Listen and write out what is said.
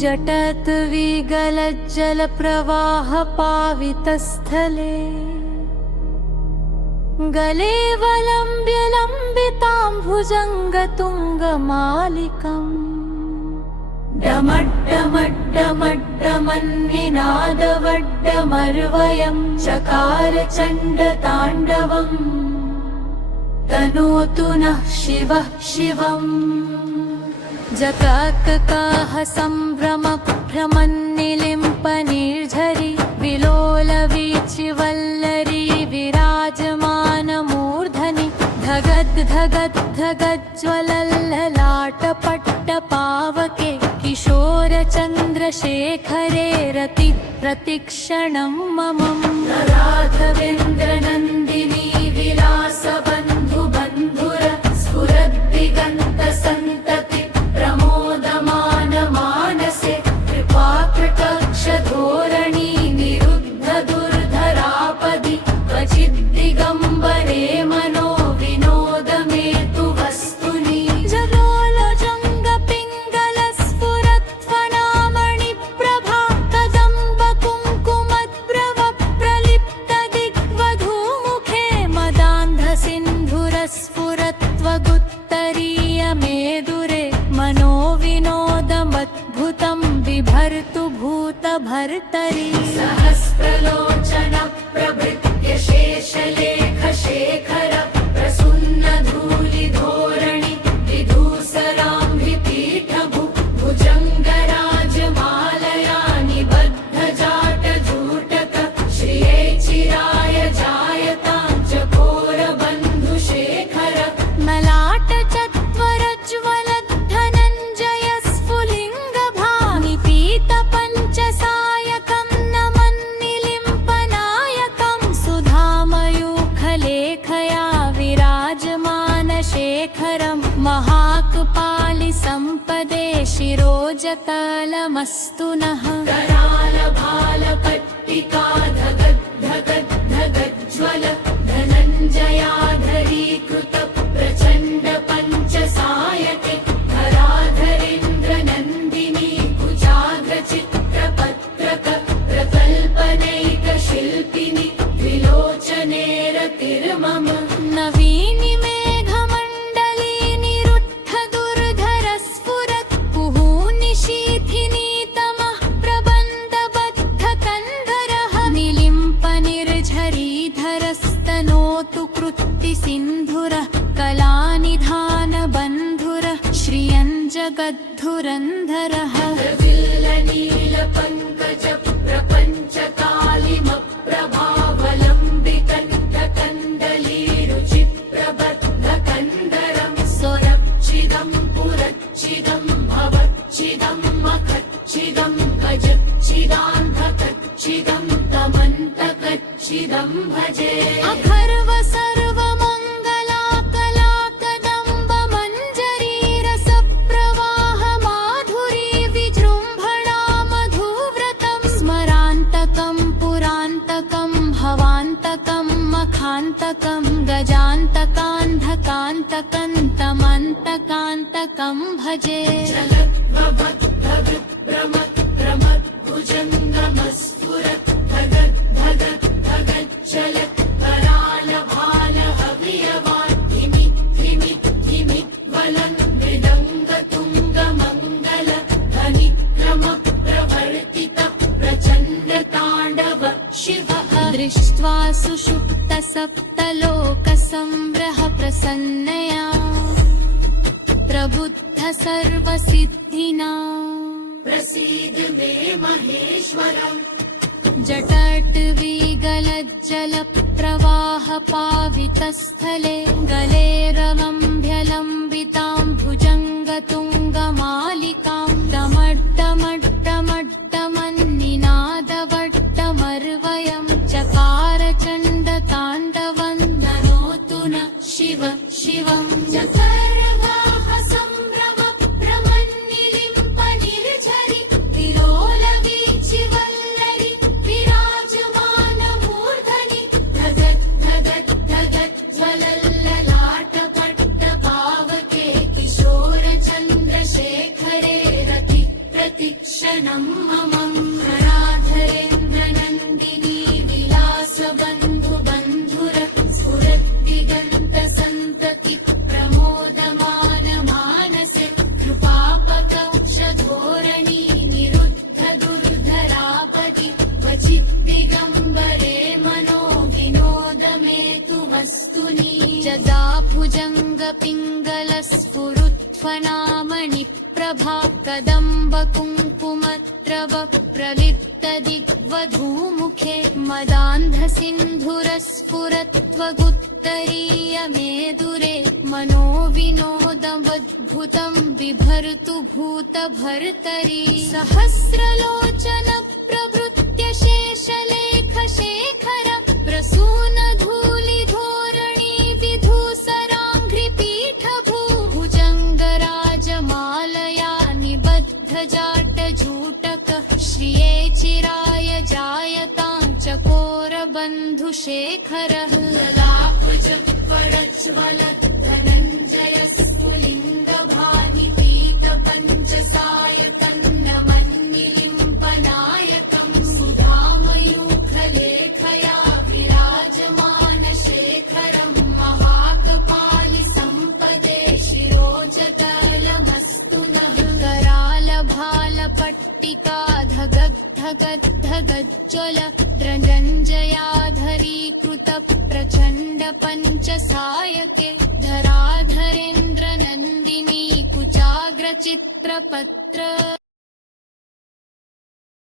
जटत विगलज्जलप्रवाहपावितस्थले गले वलम्ब्य लम्बितां भुजङ्गतुङ्गमालिकम् डमड्डमड्डमड्डमन्निनादवड्डमर्वयं चकार चण्डताण्डवम् तनोतु नः शिवः शिवम् जकाककाह सम्भ्रमभ्रमन्निलिम्पनिर्झरि विलोलवीचिवल्लरी विराजमानमूर्धनि धगद्धगद्धगज्ज्वलल्ललाटपट्टपावके किशोरचन्द्रशेखरे रति प्रतिक्षणं ममम् राघवेन्द्रनन्दिनी विलासबन्धुबन्धुर स्फुरद्दिगन्तसन्तति प्रमोदमानमानसे कृपाकटाक्षधोरणी निरुद्धदुर्धरापदि क्वचिद्दिगम्बरे मनो विनोदमेतु वस्तुनि जलोलजङ्गपिङ्गलस्फुरत्वनामणिप्रभा कदम्बकुङ्कुमद्रवप्रलिप्तदिग्वधूमुखे मदान्धसिन्धुरस्फुरत्वगुत्तरीयमेदुरे मनोविनोदमद्भुतं बिभर्तु भूतभर्तरि सहस्रलोचन प्रभृत्य शेषलेखशेखर प्रसून्नधूलिधोरणि विधूसराम्भिपीठभु भुजङ्गराजमालया निबद्धजाटजूटक श्रिये चिराय जायतां चकोरबन्धुशेखर ललाटचत्वरज्वलद्धनञ्जय स्फुलिङ्गभानिपीतपञ्चसायकं नमन्निलिम्पनायकं सुधामयूखलेखया विराजमानशेखरं महाकपालिसम्पदे शिरोजकालमस्तु नः करालभालपट्टिका धगद्धगद्धगज्ज्वल धनञ्जयाधरीकृत प्रचण्ड पञ्चसायके धराधरेन्द्रनन्दिनी कुचाग्रचित्रपत्रक प्रकल्पनैकशिल्पिनि विलोचनेरतिर्मम नवीनि मेघमण्डली निरुद्धदुर्धरस्फुरत् कुहूनिशीथिनी तमः प्रबन्धबद्धकन्धरः निलिम्पनिर्झरीधरस्तनोतु कृत्तिसिन्धुरः कलानिधानबन्धुरः श्रियञ्जगद्धुरन्धरः विल्लनीलपङ्कज प्रपञ्चकालिमप्रभावलम्बितण्डकण्डलीरुचिप्रबद्धकन्धरं स्वरच्चिदं पुरच्चिदं भवच्चिदं मखच्चिदं गजच्चिदान्धकच्चिदं तमन्तकच्चिदं भजे अखर्व सर्वमङ्गलाकलाकदम्बमञ्जरीरसप्रवाह माधुरी विजृम्भणा मधुव्रतं स्मरान्तकं पुरान्तकं भवान्तकं मखान्तकं गजान्तकान्धकान्तकं तमन्तकान्तकं भजे जलद्भवद्भ्रमद्भ्रमद्भुजङ्गमस्फुरत् धगद्धगद्धगज्जलत् करालभालहव्यवान् धिमिद्धिमिद्धिमिद्वलन् मृदङ्गतुङ्गमङ्गल ध्वनिक्रमप्रवर्तित प्रचण्डताण्डव शिवः दृष्ट्वा सुषुप्तसप्तलोकसंग्रह प्रसन्नया प्रबुद्ध सर्वसिद्धिना प्रसीद मे महेश्वरम् जटाटवीगलज्जलप्रवाहपावितस्थले गले रलम्भ्यलम्बितां भुजङ्गतुङ्गमालिकां डमड्डमड्डमड्डमन्निनादवड्डमर्वयं चकार चण्डताण्डवं तनोतु नः शिव शिवं जकर्वाह सम्भ्रमभ्रमन्निलिम्पनिर्झरि विलोलवीचिवल्लरि विराजमानमूर्धनि धगद्धगद्धगज्ज्वलल्ललाटपट्टपावके दर्शनं मम धराधरेन्द्रनन्दिनी विलासबन्धु बन्धुर स्फुरद्दिगन्तसन्तति प्रमोदमान मानसे कृपापक शधोरणि निरुद्ध दुर्धरापति क्वचिद्दिगम्बरे मनो विनोद मे तु वस्तुनि जदा भुजङ्गपिङ्गलस्फुरुत्फनामणि प्रभा कदम्ब कुङ्कुमत्रव प्रलिप्त दिग्वधूमुखे मदान्धसिन्धुरस्फुरत्वगुत्तरीय मेदुरे मनो विनोदमद्भुतं बिभर्तु भूतभर्तरी सहस्रलोचन प्रभृत्य शेषलेख शेखर प्रसून धूलिधोरणी विधूसराङ्घ्रिपीठ भुजङ्गराजमालया निबद्धजाटजूटक श्रिये चिराय जायतां चकोरबन्धुशेखरः ललाटप्रज्वल धनञ्जय स्फुलिङ्गभानि पीतपञ्चसायतन्नमन्निलिम्पनायकं सुधामयूखलेखया विराजमान शेखरं महाकपालि सम्पदे शिरोजकलमस्तु नः करालभालपट्टिका धगद्धगद्धगज्ज्वल रञ्जयाधरीकृत प्रचण्ड पञ्चसायके धराधरेन्द्रनन्दिनी कुचाग्रचित्रपत्र